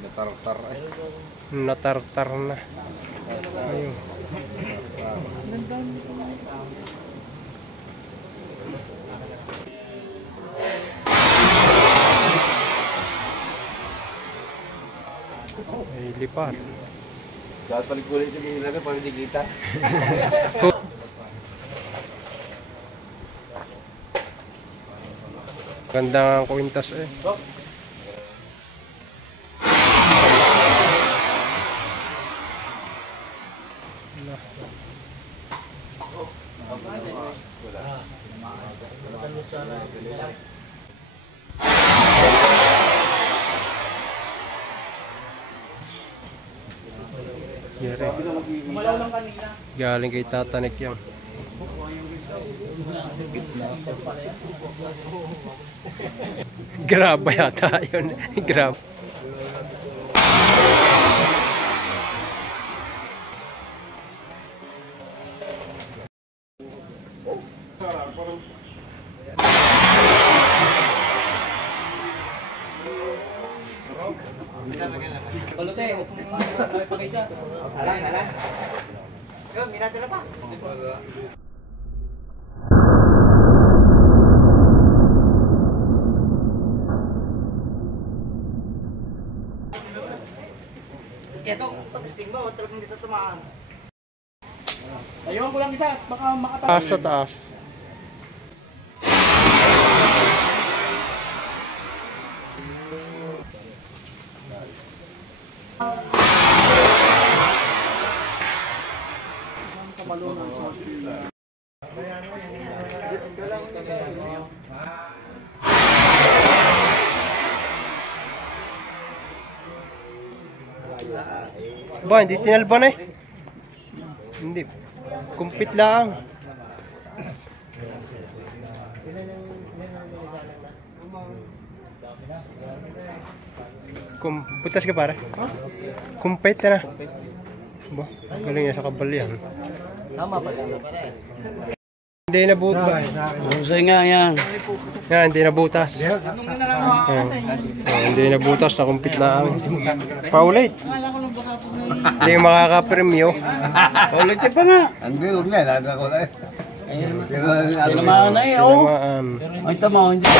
Natartar eh. Natartar na. Ayun. Ay, lipat. Dapat palikulit yung hila na para hindi kita. Ganda ang kwintas eh. Umalaw lang kanina. Galing kay Tatanik yan. Graba yata yun. Grab. Palote, may pakita. Halang. Yo, minata na pa. Ito, pag-sting ba o talagang dito tumaan? Ayun ko lang isa, baka makataas. Taas sa taas. Ba, hindi tinalban eh. Hindi. Kumpit lang. Butas ka para? Kumpit na. Ba, galing niya sa kabal yan. Tama pa lang. Hindi na butas. Busay nga yan. Yan, hindi na butas. Hindi na butas, nakumpit lang. Paulit. Hindi makaka-premyo. Paulit yan pa nga. Hindi, huwag nga. Nagako na eh. Tinamaan na eh. Ay, tama. Hindi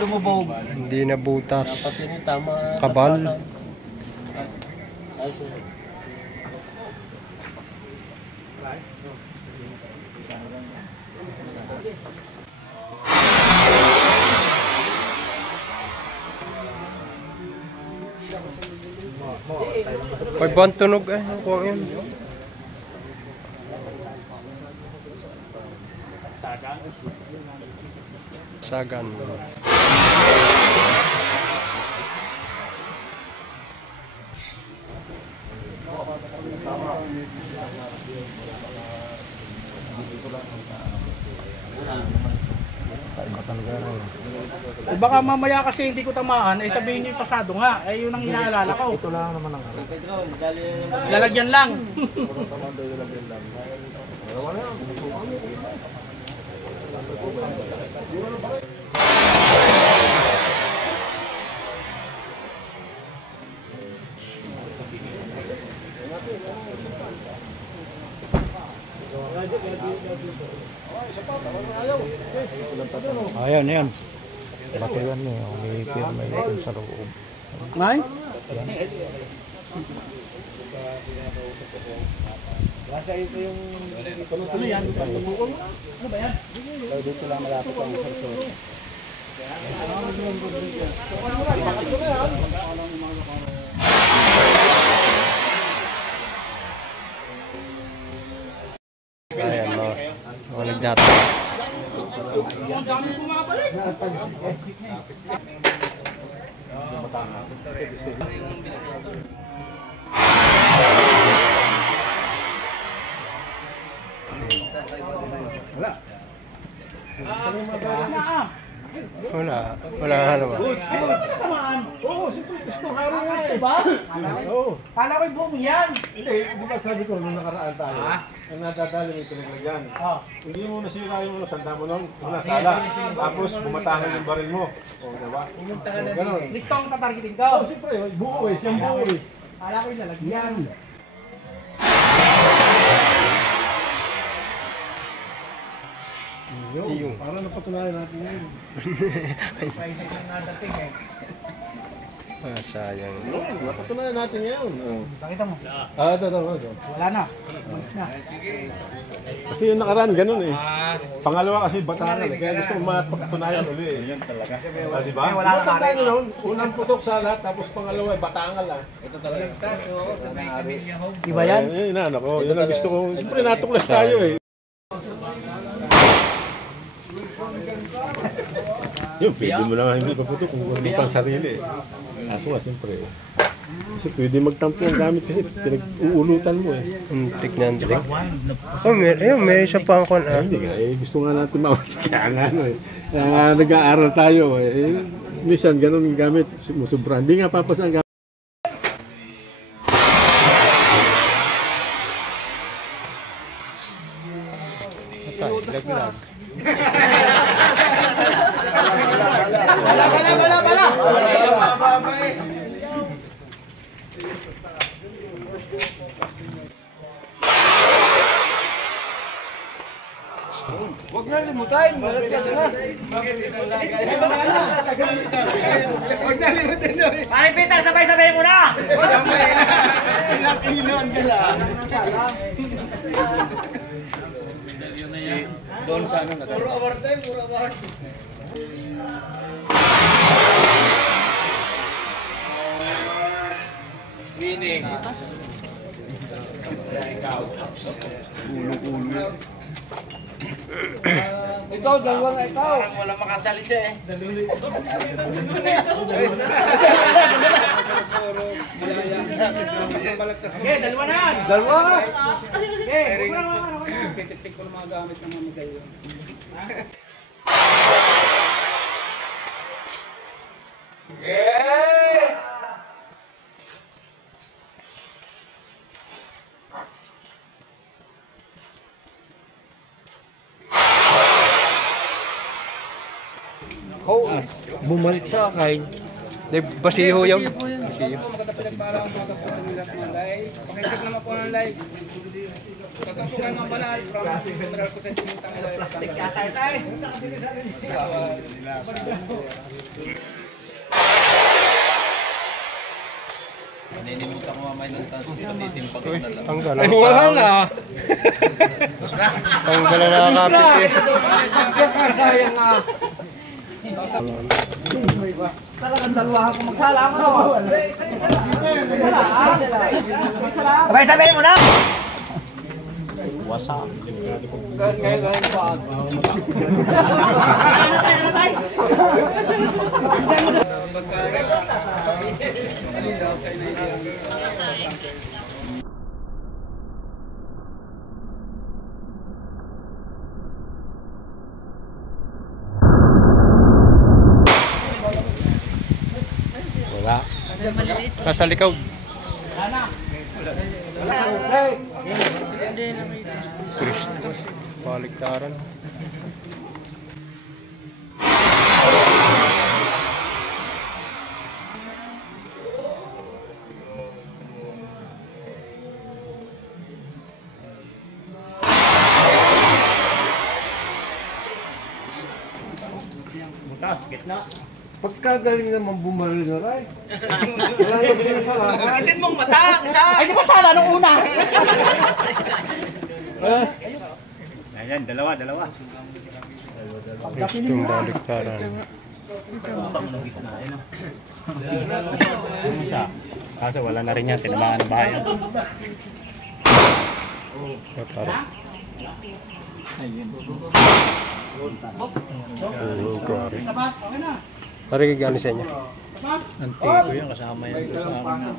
lumubog. Hindi na butas. Kabal. Pagbuhan tunog eh. Kuha yun. Sagan. O baka mamaya kasi hindi ko tamaan, eh sabihin niyo yung pasado nga, eh yun ang inaalala ko. Ito lang naman ang lalagyan lang. Ayan, yan. Batiwan niyo, may pirma ito sa loob. Ngay? Ano yan? Ano ba yan? Dito lang malapit ang sarsor. Ayan, mga nagdata. Ang dami bumabalik. Wala. Wala ano ba? Tamaan. Oo, siyempre, gusto haro nga eh. Diba? Oo. Kala ko yung buong yan. Hindi, di ba sabi ko nung nakaraan tayo, ang nadadali may pinaglagyan. Hindi mo nasira yung tanda mo nun, yung nasala. Tapos bumatahan yung baril mo. O, diba? Ganon. Listo ang tatargetin ko. Oo, siyempre, buo eh, siyang buo eh. Kala ko yung lalagyan. Yung, para napatunayan natin yun. Sayang. Napatunayan natin yun. Pakita mo. Ito. Wala na. Malis na. Kasi yung nakaraan, ganun eh. Pangalawa kasi batangan eh. Kaya gusto ko mapatunayan uli eh. Yan talaga. Diba? Wala na tayo noon. Unang putok sa lahat, tapos pangalawa eh, batangan lang. Ito talaga. Iba yan? Yan, inaano ko. Yan ang gusto ko. Siyempre natuklas tayo eh. Yun, pwede mo naman hindi paputok kung ano pang sarili eh. Kaso nga, siyempre. Kasi pwede magtampo ang gamit kasi pinag-uulutan mo eh. Antik na antik. Oh, may isa pa ang kon. Hindi nga, eh, gusto nga natin mawati. Kaya nga ano eh. Nag-aaral tayo eh. Minsan, ganun yung gamit. Musubra. Hindi nga papasa ang gamit. Laglag. Bala. Huwag na limutan, malagyan na. Huwag na limutan na. Pare Peter, sabay-sabay mo na! Ilang kiloan ka lang. Doon sa ano na. Puro overtime. Winning. Ulo. Ikaw, dalawang ikaw. Parang wala makasalisa eh. Okay, dalawa na! Dalawa ka. Okay, Titik ko ng mga gamit ng mga kayo. Bumalik sa akin. Basiho yan. Basiho. Pinagpala ang mga kasama nila ng live. Pakisip naman po ng live. Tatampukan mga banal from Central ko sa Chintang live. plastic yata ito eh. Naninimutan ko mamay ng taso. Tinitimpag ko na lang. Tanggal. Ay, wala na. Tanggal na nakakapit eh. Sayang nga. Talagang dalawa ako magsala ako. Sabay-sabay mo na! Wasak. Ngayon pa. Wala. Nasa likaw. Kristo. Baliktaran. Butas, gitna. Pagkagaling naman bumaril na rin. Wala na pinasalakan. Itin mong mata, isa! Ay, di ba sala nung una? Ayan, dalawa. Kristong baliktaran. Kaso wala na rin yan, tinamaan ng bahay. Parang. Oh, grabe. Okay na. Parang gagani sa inyo. Antiko yan, kasama yan sa akin.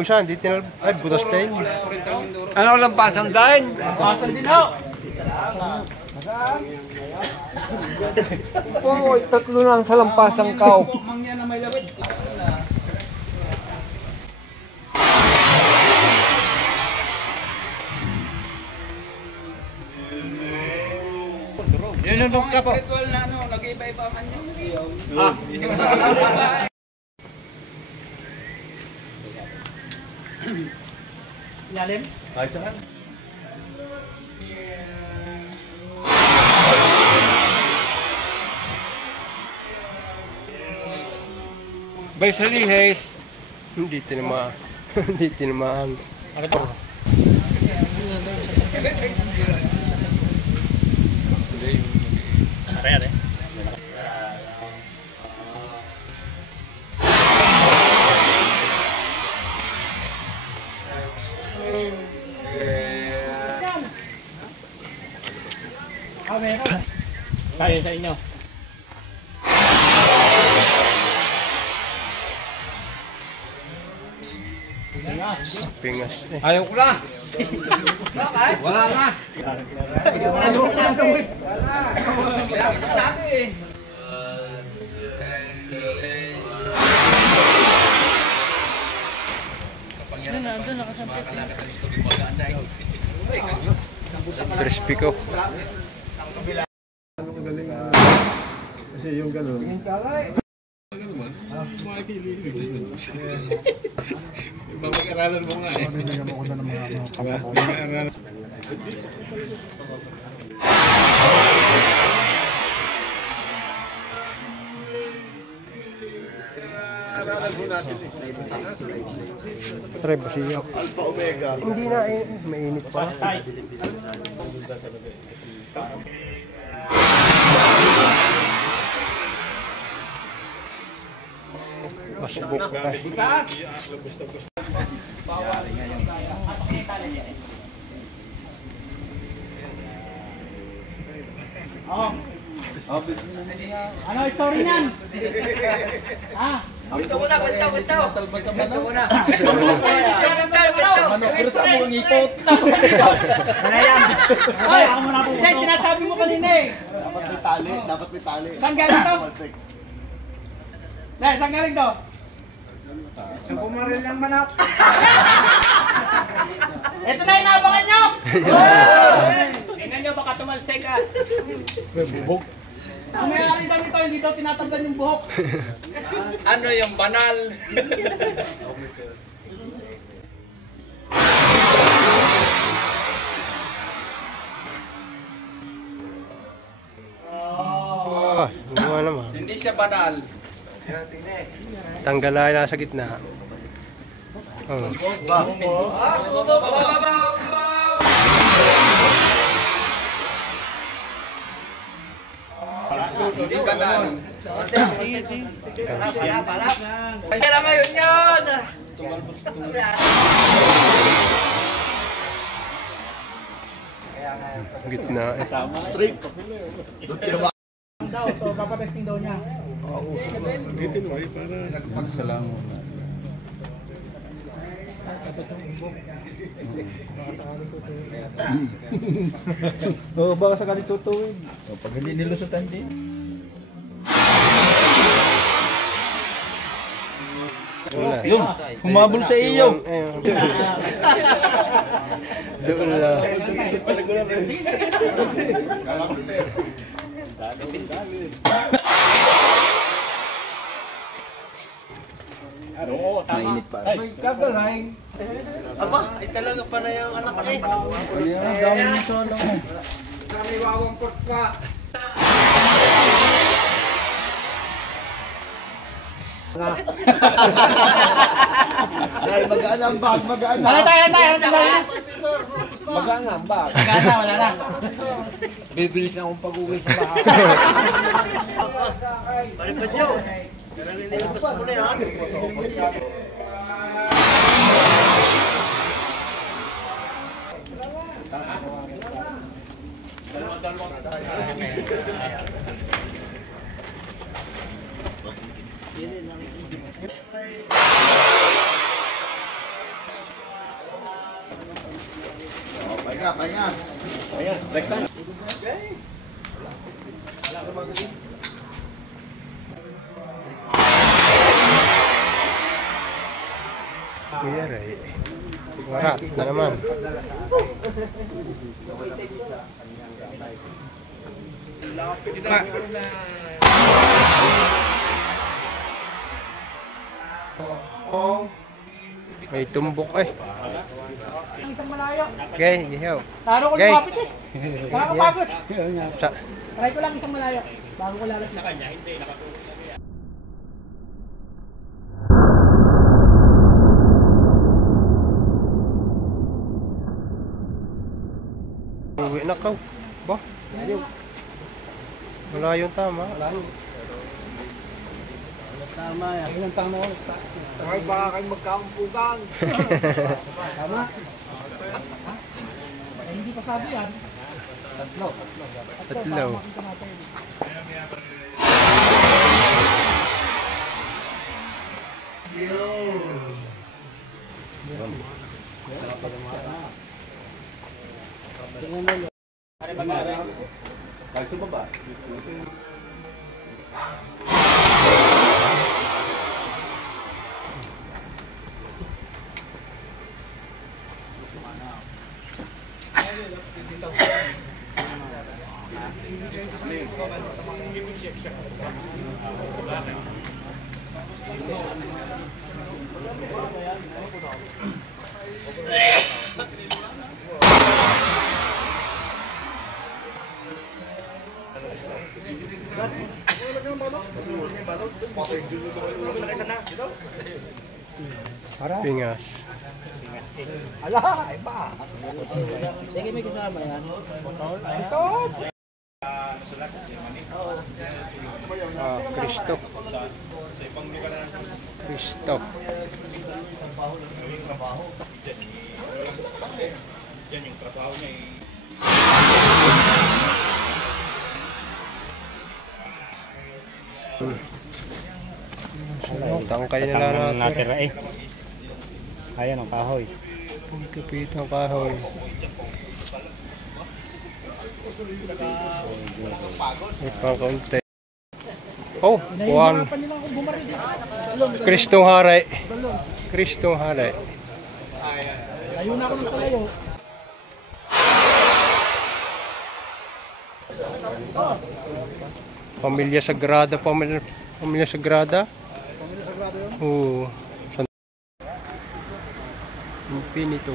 yung isa, hindi tinal... Ay, butas din. Ano lampasan din? Lampasan din ho. Oo, tatlo lang sa lampasang kao. Mangyan na may labit. Yun yung ka po. Ritual na ano, nag-iba-iba man yun. Ilalim? Kahit saan. Bay sa lihes. Hindi tinamaan. Hindi tinamaan. Kaya sa inyo. Pingas eh. Ayaw ko na. Wala na. Crispy ko. Kasi yung gano'n. Mamag-aralan mo nga eh. Try ba siya? Alpha Omega. Hindi na eh. Mainit pa. Masubok ka. Oh. Ano story niyan? Ah. Kwento muna. Talbad sa mano. Kwento. Manok sa mga ngipot. Ay, ako muna po. Hindi, sinasabi mo kanina eh. Dapat may tali. Saan galing to? Dahil, saan galing to? Sa pumaril ng manok. Ito na inaabangan nyo! Tingnan nyo, baka tumalsik ah. Bubog. Ang mayari daw nito, hindi daw tinatanggal yung buhok. Ano yung banal? Ah, hindi mo alam ah. Hindi siya banal. Tanggal na nasa gitna. Oh. Hindi banal. Kaya lang ngayon yun. Gitna eh. Daw, so papatesting daw niya. Oo, baka sakali tutuwid. Pag hindi nilusutan din. Wala. Yun, humabol sa iyo. Doon lang. Mainit pa. Aba, ay talaga pa na yung anak eh. Ayan, dami mo sa ano. Sabi wawang pot pa. Dahil magaan ang bag, magaan na. Ano tayo? Magaan ang bag. Gana, wala na. Bibilis na akong pag-uwi sa bahay. Palipad nyo. Kaya hindi nilabas mo na yan. Ayan, rekta. Kuya Ray. Warat na naman. May tumbok eh. Isang malayo. Okay, ihaw. Taro ko Okay. lumapit eh. Nakakapagod. Sa Try ko lang isang malayo. Bago ko lalas sa kanya. uwi na ka. Ba? Malayong tama. Tama yan. Ilang tama ko. Ay, baka kayo magkaumpugan. Tama. Eh, hindi pa sabi yan. Tatlo. Tatlo. Makita natin. Pingas. Sige, may kasama yan. Kristo. Kristo. Tangkay nila natira eh. Ayan ang kahoy. Ang kapit ang kahoy. May pangkaunti. Oh, buwan. Kristong haray. Kristong haray. Layo na ako ng palayo. Pamilya Sagrada, pamilya Sagrada. Oo. Infinito.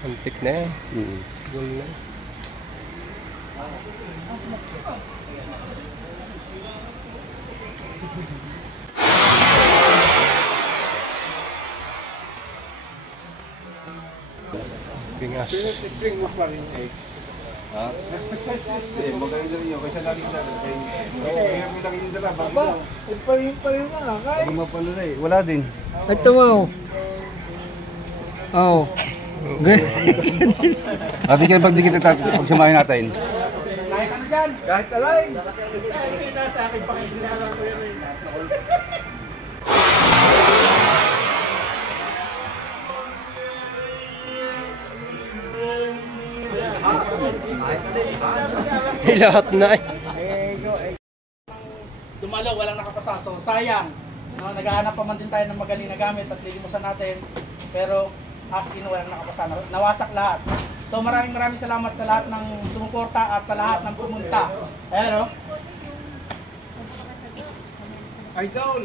Antik na eh. Gul na. Pingas. Spring mo pa rin eh. Ha? Eh, maganda rin yun. Kasi lagi na rin. Oo, kaya mo lagi nyo dala. Ba? Iparin na. Hindi mo pala na eh. Wala din. Ito mo. Oh. Ate ka pag di kita pagsamahin natin. Kahit ano dyan. Kahit alay. Sa akin pakisinara ko yun eh. Lahat na eh. Dumalo, walang nakapasa. So, sayang. No, naghahanap pa man din tayo ng magaling na gamit at lilimusan natin. Pero, as in, walang nakapasa. Nawasak lahat. So, maraming salamat sa lahat ng sumuporta at sa lahat ng pumunta. Ayan, no? Idol.